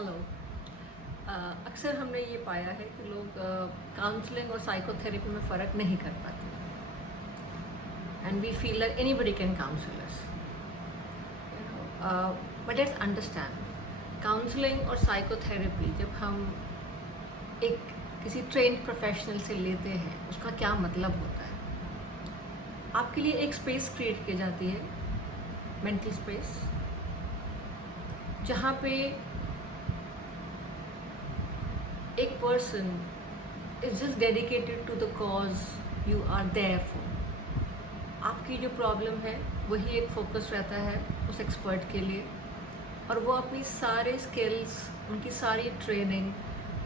Hello. अक्सर हमने ये पाया है कि लोग काउंसलिंग और साइकोथेरेपी में फ़र्क नहीं कर पाते and we feel that anybody can counsel us, but let's understand counselling और साइकोथेरेपी जब हम एक किसी ट्रेन्ड प्रोफेशनल से लेते हैं उसका क्या मतलब होता है। आपके लिए एक स्पेस क्रिएट की जाती है, मेंटल स्पेस, जहाँ पे एक person is just dedicated to the cause you are there for. आपकी जो प्रॉब्लम है वही एक फोकस रहता है उस एक्सपर्ट के लिए, और वो अपनी सारे स्किल्स, उनकी सारी ट्रेनिंग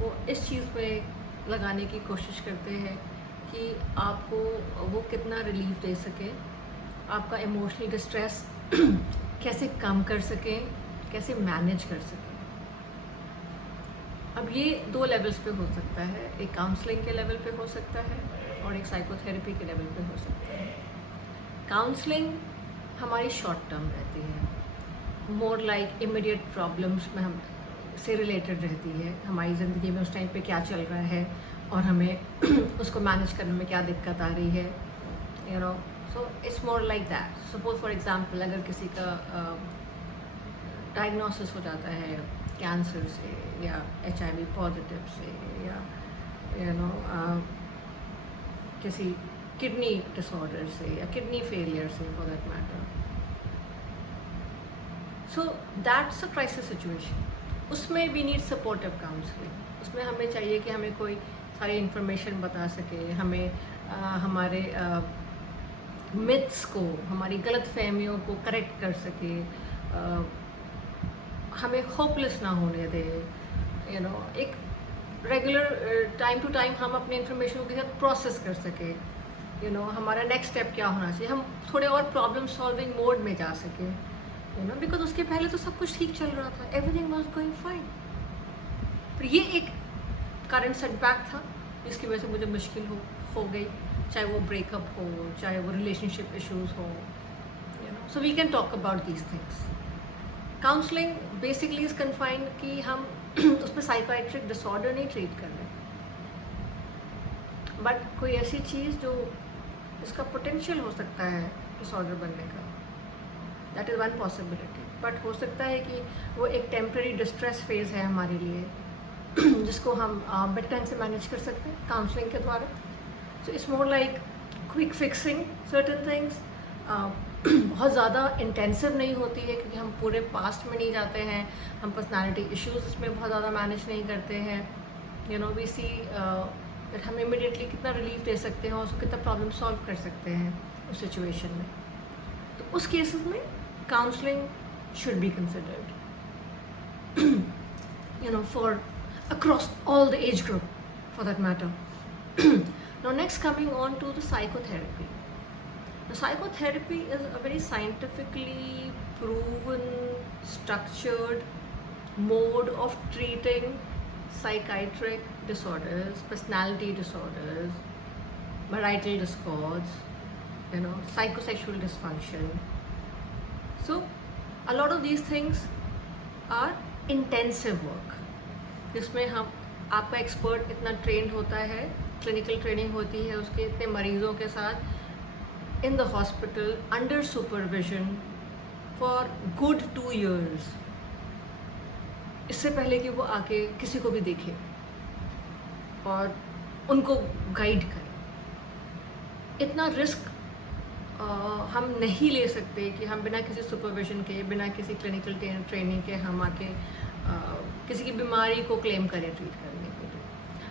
वो इस चीज़ पे लगाने की कोशिश करते हैं कि आपको वो कितना रिलीफ दे सके, आपका इमोशनल डिस्ट्रेस कैसे कम कर सकें, कैसे मैनेज कर सकें। अब ये दो लेवल्स पे हो सकता है, एक काउंसलिंग के लेवल पे हो सकता है और एक साइकोथेरेपी के लेवल पे हो सकता है। काउंसलिंग हमारी शॉर्ट टर्म रहती है, मोर लाइक इमीडिएट प्रॉब्लम्स में हम से रिलेटेड रहती है, हमारी ज़िंदगी में उस टाइम पे क्या चल रहा है और हमें उसको मैनेज करने में क्या दिक्कत आ रही है, you know. So it's more like that. Suppose for example, अगर किसी का डायग्नोसिस हो जाता है कैंसर से या HIV पॉजिटिव से या किसी किडनी डिसऑर्डर से या किडनी फेलियर से for that matter, so that's a crisis situation. उसमें वी नीड सपोर्टिव काउंसलिंग। उसमें हमें चाहिए कि हमें कोई सारी इन्फॉर्मेशन बता सके, हमें हमारे मिथ्स को, हमारी गलत फहमियों को करेक्ट कर सके, हमें होपलेस ना होने दे, एक रेगुलर टाइम टू टाइम हम अपने इन्फॉर्मेशन के साथ प्रोसेस कर सके, हमारा नेक्स्ट स्टेप क्या होना चाहिए, हम थोड़े और प्रॉब्लम सॉल्विंग मोड में जा सके, बिकॉज उसके पहले तो सब कुछ ठीक चल रहा था, एवरीथिंग वाज गोइंग फाइन। पर ये एक करंट सेटबैक था जिसकी वजह से मुझे मुश्किल हो गई, चाहे वो ब्रेकअप हो, चाहे वो रिलेशनशिप इश्यूज हो, so we can talk about these things. Counselling basically is confined कि हम उसमें साइकोट्रिक डिसऑर्डर नहीं ट्रीट कर रहे, बट कोई ऐसी चीज़ जो इसका पोटेंशियल हो सकता है डिसऑर्डर बनने का, that is one possibility. But हो सकता है कि वो एक टेम्प्रेरी डिस्ट्रेस फेज है हमारे लिए जिसको हम बेटर ढंग से मैनेज कर सकते हैं काउंसलिंग के द्वारा। So it's more like quick fixing certain things. बहुत ज़्यादा इंटेंसिव नहीं होती है क्योंकि हम पूरे पास्ट में नहीं जाते हैं, हम पर्सनालिटी इश्यूज इसमें बहुत ज़्यादा मैनेज नहीं करते हैं, वी सी हम इमिडिएटली कितना रिलीफ दे सकते हैं और उसको कितना प्रॉब्लम सॉल्व कर सकते हैं उस सिचुएशन में। तो उस केसेस में counselling should be considered, for across all the age group for that matter. Now next, coming on to the psychotherapy. The psychotherapy is a very scientifically proven, structured mode of treating psychiatric disorders, personality disorders, marital discords, psychosexual dysfunction. So a lot of these things are intensive work, जिसमें हम आपका expert इतना trend होता है, clinical training होती है उसके, इतने मरीजों के साथ in the hospital under supervision for good 2 years, इससे पहले कि वो आके किसी को भी देखे और उनको गाइड करे। इतना रिस्क हम नहीं ले सकते कि हम बिना किसी सुपरविजन के, बिना किसी क्लिनिकल ट्रेनिंग के हम आके किसी की बीमारी को क्लेम करें ट्रीट करने के लिए।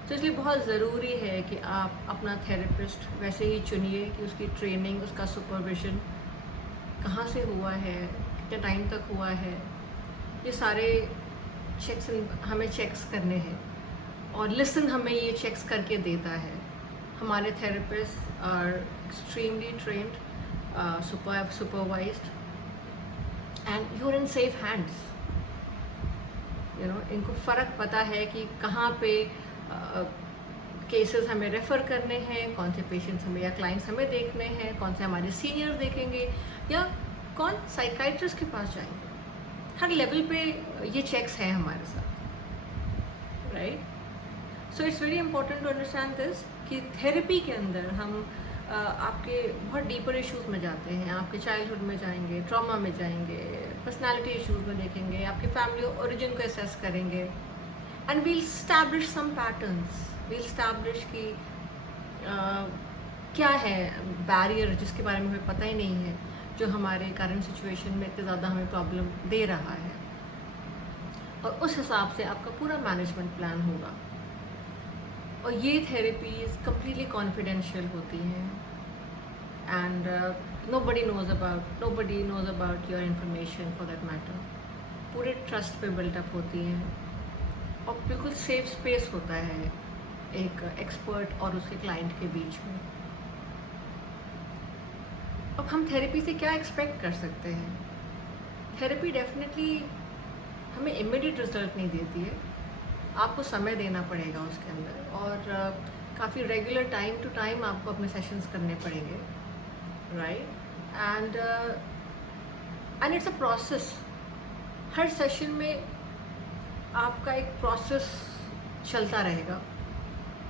तो इसलिए बहुत ज़रूरी है कि आप अपना थेरेपिस्ट वैसे ही चुनिए कि उसकी ट्रेनिंग, उसका सुपरविजन कहाँ से हुआ है, कितने टाइम तक हुआ है, ये सारे चेक्स हमें चेक्स करने हैं और लिसन हमें ये चेक्स करके देता है। हमारे therapist are extremely trained, supervised, and you're in safe hands. इनको फ़र्क पता है कि कहाँ पे केसेस हमें रेफ़र करने हैं, कौन से पेशेंट्स हमें या क्लाइंट्स हमें देखने हैं, कौन से हमारे सीनियर्स देखेंगे या कौन साइकाइट्रिस्ट के पास जाएंगे। हर लेवल पे ये चेक्स हैं हमारे साथ। Right? So it's very important to understand this कि थेरेपी के अंदर हम आपके बहुत डीपर इश्यूज में जाते हैं, आपके चाइल्डहुड में जाएंगे, ट्रॉमा में जाएंगे, पर्सनालिटी इश्यूज में देखेंगे, आपके फैमिली ओरिजिन को असेस करेंगे, and we'll establish some patterns, we'll establish कि क्या है बैरियर जिसके बारे में हमें पता ही नहीं है, जो हमारे करंट सिचुएशन में इतने ज़्यादा हमें प्रॉब्लम दे रहा है, और उस हिसाब से आपका पूरा मैनेजमेंट प्लान होगा। और ये थेरेपीज कम्प्लीटली कॉन्फिडेंशियल होती हैं, and nobody knows about your information for that matter. पूरे ट्रस्ट पे बिल्टअप होती हैं, और बिल्कुल सेफ स्पेस होता है एक एक्सपर्ट और उसके क्लाइंट के बीच में। अब हम थेरेपी से क्या एक्सपेक्ट कर सकते हैं? थेरेपी डेफिनेटली हमें इमीडिएट रिजल्ट नहीं देती है, आपको समय देना पड़ेगा उसके अंदर, और काफ़ी रेगुलर टाइम टू टाइम आपको अपने सेशंस करने पड़ेंगे, right? And it's a process. Her session में आपका एक प्रोसेस चलता रहेगा,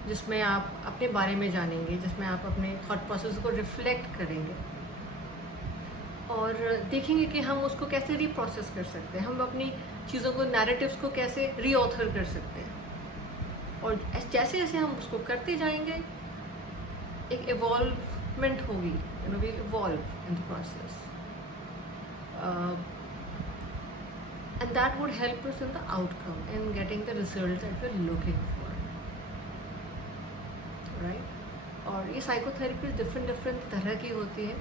जिसमें आप अपने बारे में जानेंगे, जिसमें आप अपने थॉट प्रोसेस को रिफ्लेक्ट करेंगे, और देखेंगे कि हम उसको कैसे रीप्रोसेस कर सकते हैं, हम अपनी चीज़ों को, नैरेटिव्स को कैसे रीऑथर कर सकते हैं। और जैसे जैसे हम उसको करते जाएंगे, एक इवॉल्वमेंट होगी, we involve in the process, and that would help us in the outcome, in getting the result that we are looking for, right? और ये साइकोथेरेपी डिफरेंट तरह की होती है,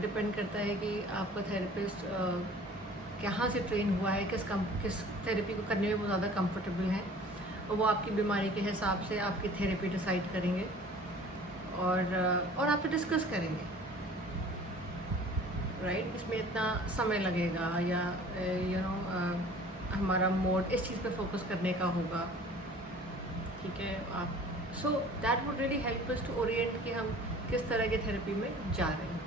डिपेंड करता है कि आपका थेरेपिस्ट कहाँ से ट्रेन हुआ है, किस थेरेपी को करने में वो ज़्यादा कंफर्टेबल है, और वो आपकी बीमारी के हिसाब से आपकी थेरेपी डिसाइड करेंगे, और आप डिस्कस करेंगे, राइट? इसमें इतना समय लगेगा, या हमारा मोड इस चीज़ पे फोकस करने का होगा, ठीक है? आप so that would really help us to orient कि हम किस तरह के थेरेपी में जा रहे हैं।